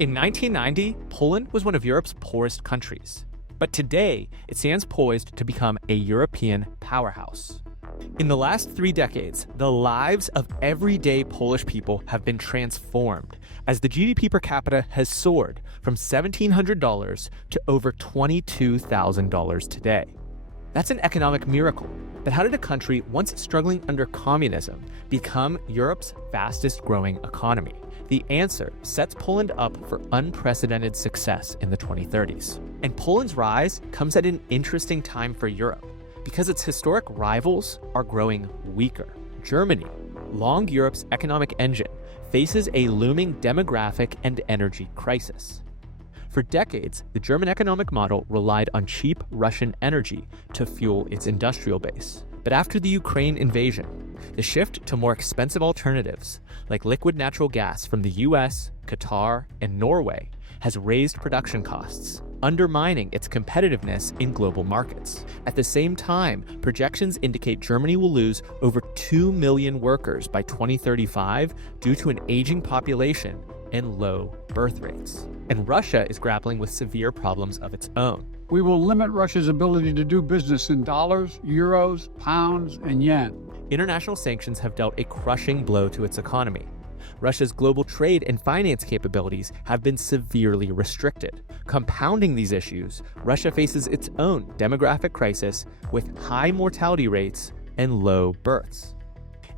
In 1990, Poland was one of Europe's poorest countries. But today, it stands poised to become a European powerhouse. In the last 3 decades, the lives of everyday Polish people have been transformed as the GDP per capita has soared from $1,700 to over $22,000 today. That's an economic miracle. But how did a country once struggling under communism become Europe's fastest growing economy? The answer sets Poland up for unprecedented success in the 2030s. And Poland's rise comes at an interesting time for Europe because its historic rivals are growing weaker. Germany, long Europe's economic engine, faces a looming demographic and energy crisis. For decades, the German economic model relied on cheap Russian energy to fuel its industrial base. But after the Ukraine invasion, the shift to more expensive alternatives, like liquid natural gas from the US, Qatar, and Norway, has raised production costs, undermining its competitiveness in global markets. At the same time, projections indicate Germany will lose over 2 million workers by 2035 due to an aging population and low birth rates. And Russia is grappling with severe problems of its own. We will limit Russia's ability to do business in dollars, euros, pounds, and yen. International sanctions have dealt a crushing blow to its economy. Russia's global trade and finance capabilities have been severely restricted. Compounding these issues, Russia faces its own demographic crisis with high mortality rates and low births.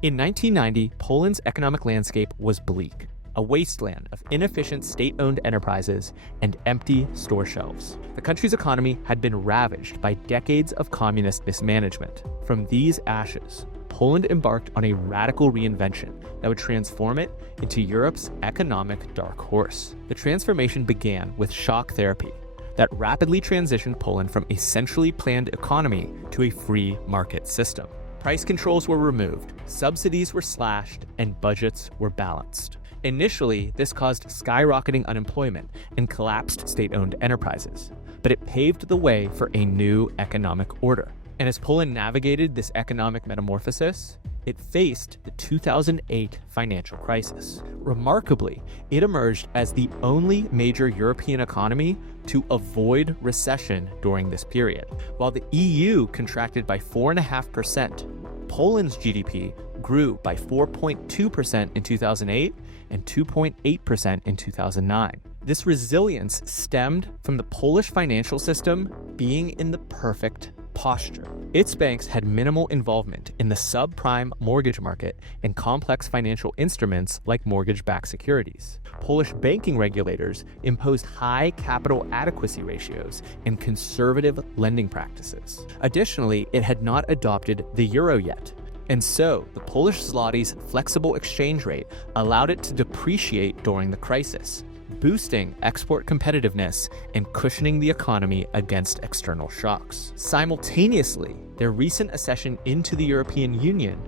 In 1990, Poland's economic landscape was bleak, a wasteland of inefficient state-owned enterprises and empty store shelves. The country's economy had been ravaged by decades of communist mismanagement. From these ashes, Poland embarked on a radical reinvention that would transform it into Europe's economic dark horse. The transformation began with shock therapy that rapidly transitioned Poland from a centrally planned economy to a free market system. Price controls were removed, subsidies were slashed, and budgets were balanced. Initially, this caused skyrocketing unemployment and collapsed state-owned enterprises, but it paved the way for a new economic order. And as Poland navigated this economic metamorphosis, it faced the 2008 financial crisis. Remarkably, it emerged as the only major European economy to avoid recession during this period. While the EU contracted by 4.5%, Poland's GDP grew by 4.2% in 2008 and 2.8% in 2009. This resilience stemmed from the Polish financial system being in the perfect posture. Its banks had minimal involvement in the subprime mortgage market and complex financial instruments like mortgage-backed securities. Polish banking regulators imposed high capital adequacy ratios and conservative lending practices. Additionally, it had not adopted the euro yet. And so, the Polish zloty's flexible exchange rate allowed it to depreciate during the crisis, boosting export competitiveness and cushioning the economy against external shocks. Simultaneously, their recent accession into the European Union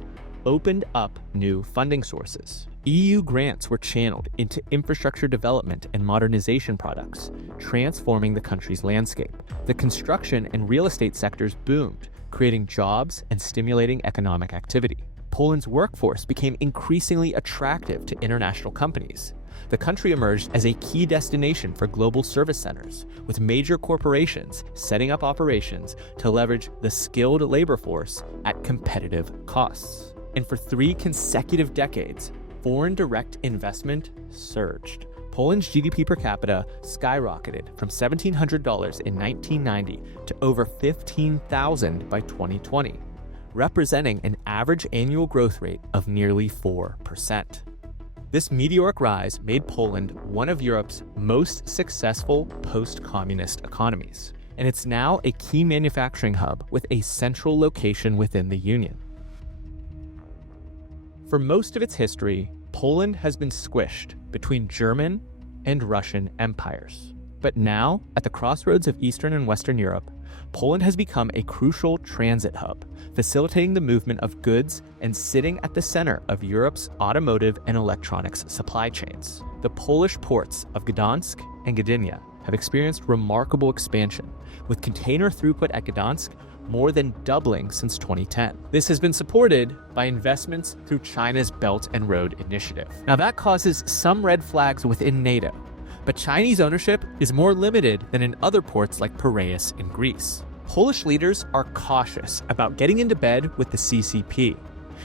opened up new funding sources. EU grants were channeled into infrastructure development and modernization products, transforming the country's landscape. The construction and real estate sectors boomed, creating jobs and stimulating economic activity. Poland's workforce became increasingly attractive to international companies. The country emerged as a key destination for global service centers, with major corporations setting up operations to leverage the skilled labor force at competitive costs. And for 3 consecutive decades, foreign direct investment surged. Poland's GDP per capita skyrocketed from $1,700 in 1990 to over $15,000 by 2020, representing an average annual growth rate of nearly 4%. This meteoric rise made Poland one of Europe's most successful post-communist economies, and it's now a key manufacturing hub with a central location within the Union. For most of its history, Poland has been squished between German and Russian empires. But now, at the crossroads of Eastern and Western Europe, Poland has become a crucial transit hub, facilitating the movement of goods and sitting at the center of Europe's automotive and electronics supply chains. The Polish ports of Gdansk and Gdynia have experienced remarkable expansion, with container throughput at Gdansk more than doubling since 2010. This has been supported by investments through China's Belt and Road Initiative. Now that causes some red flags within NATO, but Chinese ownership is more limited than in other ports like Piraeus in Greece. Polish leaders are cautious about getting into bed with the CCP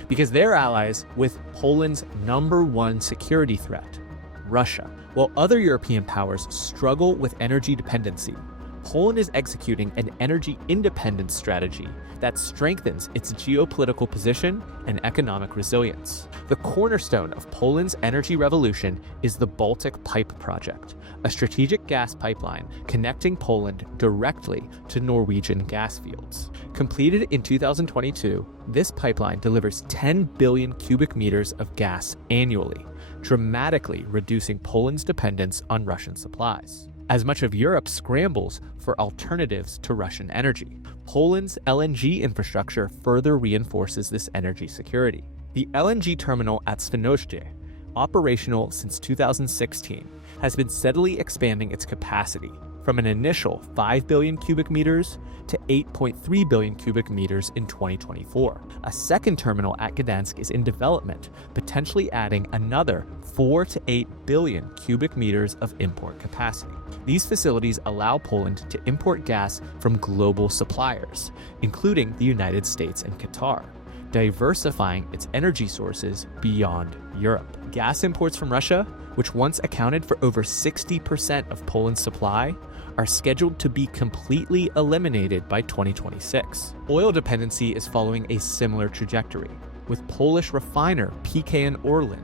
because they're allies with Poland's #1 security threat, Russia. While other European powers struggle with energy dependency, Poland is executing an energy independence strategy that strengthens its geopolitical position and economic resilience. The cornerstone of Poland's energy revolution is the Baltic Pipe project, a strategic gas pipeline connecting Poland directly to Norwegian gas fields. Completed in 2022, this pipeline delivers 10 billion cubic meters of gas annually, dramatically reducing Poland's dependence on Russian supplies. As much of Europe scrambles for alternatives to Russian energy, Poland's LNG infrastructure further reinforces this energy security. The LNG terminal at Świnoujście, operational since 2016, has been steadily expanding its capacity from an initial 5 billion cubic meters to 8.3 billion cubic meters in 2024. A second terminal at Gdansk is in development, potentially adding another 4 to 8 billion cubic meters of import capacity. These facilities allow Poland to import gas from global suppliers, including the United States and Qatar, diversifying its energy sources beyond Europe. Gas imports from Russia, which once accounted for over 60% of Poland's supply, are scheduled to be completely eliminated by 2026. Oil dependency is following a similar trajectory, with Polish refiner PKN Orlen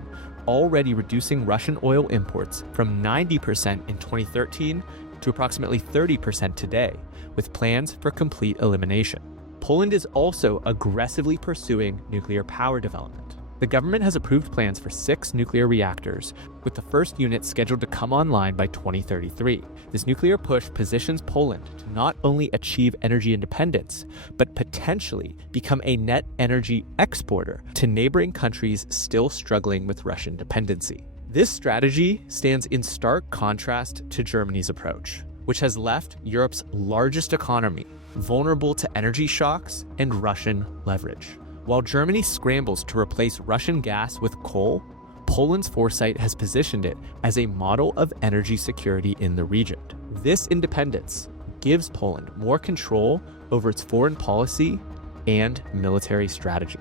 already reducing Russian oil imports from 90% in 2013 to approximately 30% today, with plans for complete elimination. Poland is also aggressively pursuing nuclear power development. The government has approved plans for 6 nuclear reactors, with the first unit scheduled to come online by 2033. This nuclear push positions Poland to not only achieve energy independence, but potentially become a net energy exporter to neighboring countries still struggling with Russian dependency. This strategy stands in stark contrast to Germany's approach, which has left Europe's largest economy vulnerable to energy shocks and Russian leverage. While Germany scrambles to replace Russian gas with coal, Poland's foresight has positioned it as a model of energy security in the region. This independence gives Poland more control over its foreign policy and military strategy.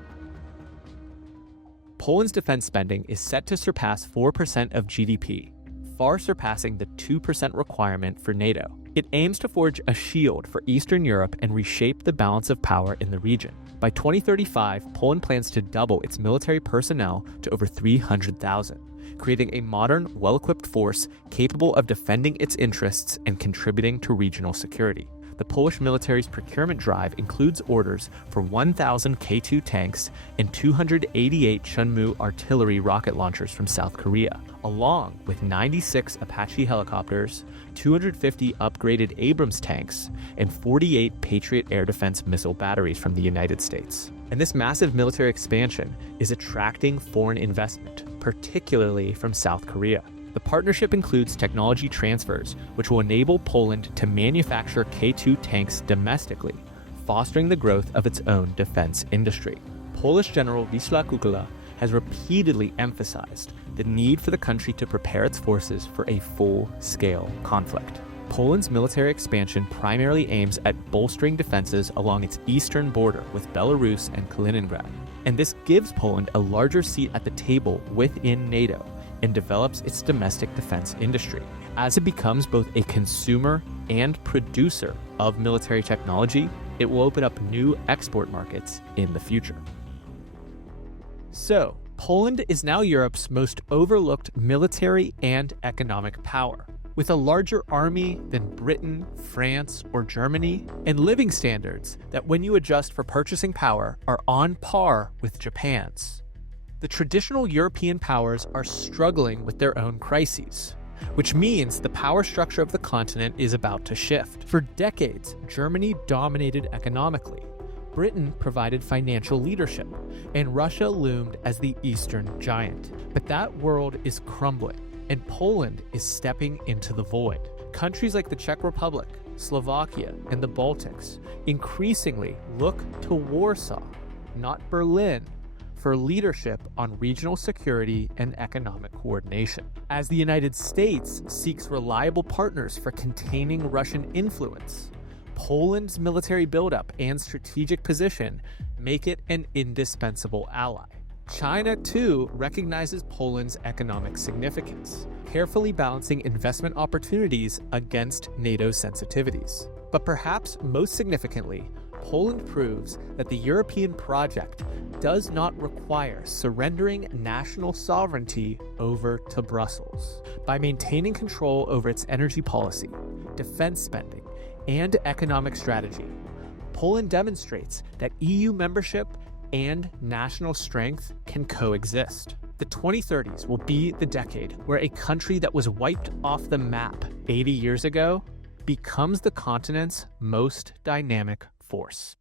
Poland's defense spending is set to surpass 4% of GDP, far surpassing the 2% requirement for NATO. It aims to forge a shield for Eastern Europe and reshape the balance of power in the region. By 2035, Poland plans to double its military personnel to over 300,000, creating a modern, well-equipped force capable of defending its interests and contributing to regional security. The Polish military's procurement drive includes orders for 1,000 K2 tanks and 288 Chunmoo artillery rocket launchers from South Korea, along with 96 Apache helicopters, 250 upgraded Abrams tanks, and 48 Patriot air defense missile batteries from the United States. And this massive military expansion is attracting foreign investment, particularly from South Korea. The partnership includes technology transfers, which will enable Poland to manufacture K2 tanks domestically, fostering the growth of its own defense industry. Polish General Wisła Kukula has repeatedly emphasized the need for the country to prepare its forces for a full-scale conflict. Poland's military expansion primarily aims at bolstering defenses along its eastern border with Belarus and Kaliningrad, and this gives Poland a larger seat at the table within NATO and develops its domestic defense industry. As it becomes both a consumer and producer of military technology, it will open up new export markets in the future. So, Poland is now Europe's most overlooked military and economic power, with a larger army than Britain, France, or Germany, and living standards that, when you adjust for purchasing power, are on par with Japan's. The traditional European powers are struggling with their own crises, which means the power structure of the continent is about to shift. For decades, Germany dominated economically, Britain provided financial leadership, and Russia loomed as the Eastern giant. But that world is crumbling, and Poland is stepping into the void. Countries like the Czech Republic, Slovakia, and the Baltics increasingly look to Warsaw, not Berlin, for leadership on regional security and economic coordination. As the United States seeks reliable partners for containing Russian influence, Poland's military buildup and strategic position make it an indispensable ally. China, too, recognizes Poland's economic significance, carefully balancing investment opportunities against NATO's sensitivities. But perhaps most significantly, Poland proves that the European project does not require surrendering national sovereignty over to Brussels. By maintaining control over its energy policy, defense spending, and economic strategy, Poland demonstrates that EU membership and national strength can coexist. The 2030s will be the decade where a country that was wiped off the map 80 years ago becomes the continent's most dynamic force.